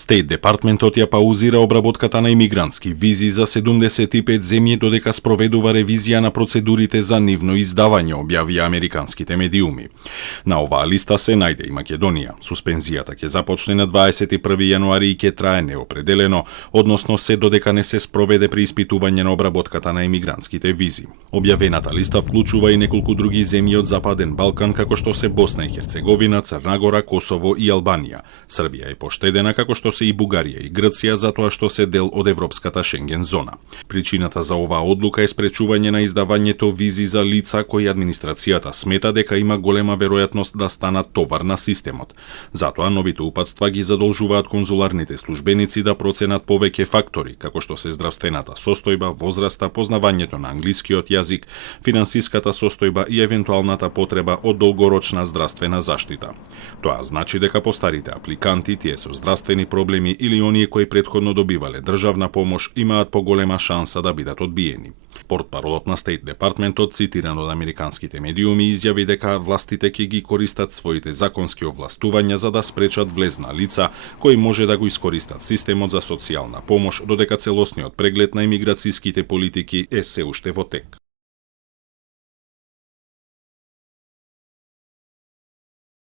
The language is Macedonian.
Стейт департментот ја паузира обработката на имигрантски визи за 75 земји додека спроведува ревизија на процедурите за нивно издавање, објавија американските медиуми. На оваа листа се најде и Македонија. Суспензијата ќе започне на 21 јануари и ќе трае неопределено, односно се додека не се спроведе преиспитување на обработката на имигрантските визи. Објавената листа вклучува и неколку други земји од Западен Балкан, како што се Босна и Херцеговина, Црна Гора, Косово и Албанија. Србија е поштедена, како што се и Бугарија и Грција, затоа што се дел од Европската Шенген зона. Причината за оваа одлука е спречување на издавањето визи за лица кои администрацијата смета дека има голема веројатност да станат товар на системот. Затоа новите упатства ги задолжуваат конзуларните службеници да проценат повеќе фактори, како што се здравствената состојба, возраста, познавањето на англискиот јазик, финансиската состојба и евентуалната потреба од долгорочна здравствена заштита. Тоа значи дека постарите апликанти, тие со здравствени проблеми или оние кои претходно добивале државна помош, имаат поголема шанса да бидат одбиени. Портпаролот на Стейт департментот, цитиран од американските медиуми, изјави дека властите ќе ги користат своите законски овластувања за да спречат влез на лица кои може да го искористат системот за социјална помош, додека целосниот преглед на имиграцијските политики е се уште во тек.